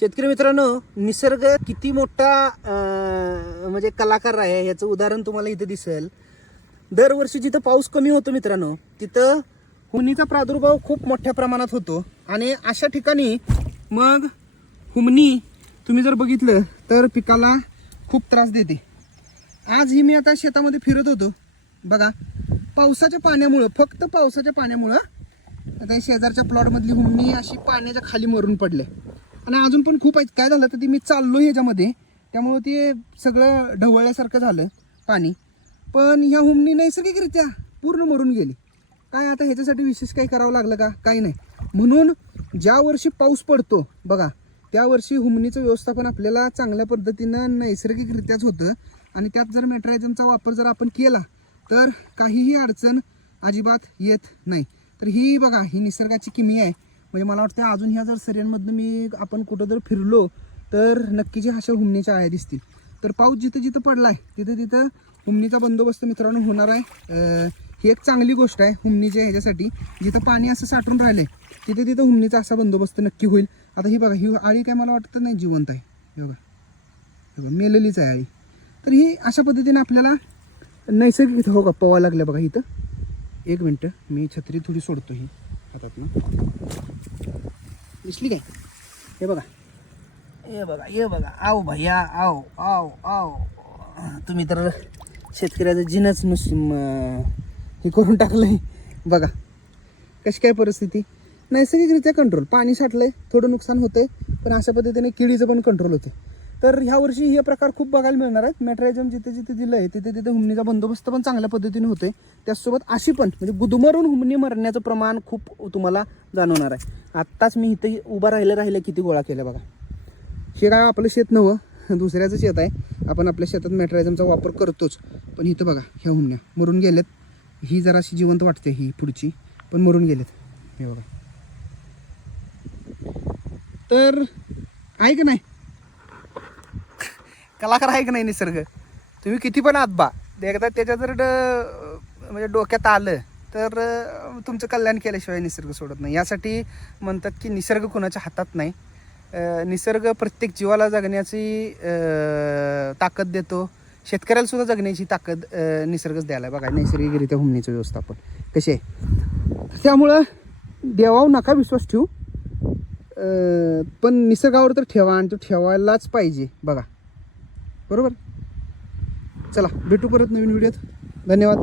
शेतकरी मित्रांनो निसर्ग किती मोठा म्हणजे कलाकार आहे याचं उदाहरण तुम्हाला इथं दिसेल. दरवर्षी जिथं पाऊस कमी होतो मित्रांनो तिथं हुमणीचा प्रादुर्भाव खूप मोठ्या प्रमाणात होतो. आणि अशा ठिकाणी मग हुमणी तुम्ही जर बघितलं तर पिकाला खूप त्रास देते. आज ही मी आता शेतामध्ये फिरत होतो. बघा पावसाच्या पाण्यामुळं फक्त पावसाच्या पाण्यामुळं आता शेजारच्या प्लॉटमधली हुमणी अशी पाण्याच्या खाली मरून पडले. आणि अजून पण खूप आहेत. काय झालं तर ती मी चाललो ह्याच्यामध्ये. त्यामुळं ते सगळं ढवळल्यासारखं झालं पाणी. पण ह्या हुमणी नैसर्गिकरित्या पूर्ण मरून गेली. काय आता ह्याच्यासाठी विशेष काही करावं लागलं का? काही नाही. म्हणून ज्या वर्षी पाऊस पडतो बघा त्या वर्षी हुमणीचं व्यवस्थापन आपल्याला चांगल्या पद्धतीनं नैसर्गिकरित्याच होतं. आणि त्यात जर मेट्रायझमचा वापर जर आपण केला तर काहीही अडचण अजिबात येत नाही. तर ही बघा ही निसर्गाची किमी आहे. म्हणजे मला वाटतं अजून ह्या जर सऱ्यांमधनं मी आपण कुठं जर फिरलो तर नक्कीच अशा हुमणीच्या आया दिसतील. तर पाऊस जिथं जिथं पडला आहे तिथं तिथं हुमणीचा बंदोबस्त मित्रांनो होणार आहे. ही एक चांगली गोष्ट आहे हुमणीच्या ह्याच्यासाठी. जिथं पाणी असं साठून आहे तिथे तिथं हुमणीचा असा बंदोबस्त नक्की होईल. आता ही बघा ही आळी काय मला वाटतं नाही जिवंत आहे. हे बघा. हे बघा मेलेलीच आहे आळी. तर ही अशा पद्धतीने आपल्याला नैसर्गिक हो का पवा लागल्या बघा इथं. एक मिनटं मी छत्री थोडी सोडतो ही हातातनं दिसली काय? हे बघा. हे बघा हे बघा. आओ भैया आओ आओ आओ. तुम्ही तर शेतकऱ्याचं जिनच नुस हे करून टाकलंय. बघा. कशी काय परिस्थिती? नैसर्गिकरित्या कंट्रोल पाणी साठलंय थोडं नुकसान होतंय पण अशा पद्धतीने किडीचं पण कंट्रोल होते तर ह्या वर्षी हे प्रकार खूप बघायला मिळणार आहेत. मेट्रायझम जिथे जिथे दिलं आहे तिथे तिथे हुमणीचा बंदोबस्त पण चांगल्या पद्धतीने होतोय. त्याचसोबत अशी पण म्हणजे गुदमरून हुमणी मरण्याचं प्रमाण खूप तुम्हाला जाणवणार आहे. आत्ताच मी इथे उभा राहिलं राहिलं किती गोळा केलं बघा. हे काय आपलं शेत नवं दुसऱ्याचं शेत आहे. आपण आपल्या शेतात मेट्रायझमचा वापर करतोच. पण इथं बघा ह्या हुमण्या मरून गेल्यात. ही जराशी जिवंत वाटते ही पुढची पण मरून गेलेत हे बघा. तर आहे का नाही? कलाकार आहे की नाही निसर्ग? तुम्ही किती पण आत बा. एकदा त्याच्या जर ड- म्हणजे डोक्यात आलं तर तुमचं कल्याण केल्याशिवाय निसर्ग सोडत नाही. यासाठी म्हणतात की निसर्ग कुणाच्या हातात नाही. निसर्ग प्रत्येक जीवाला जगण्याची ताकद देतो. शेतकऱ्याला सुद्धा जगण्याची ताकद निसर्गच द्यायला बघा. नैसर्गिकरित्या हुमणीचं व्यवस्थापन. कसे आहे? त्यामुळं देवावर नका विश्वास ठेवू. पण निसर्गावर तर ठेवा आणि तो ठेवायलाच पाहिजे बघा. बरोबर? चला भेटू परत नवीन व्हिडिओत. धन्यवाद.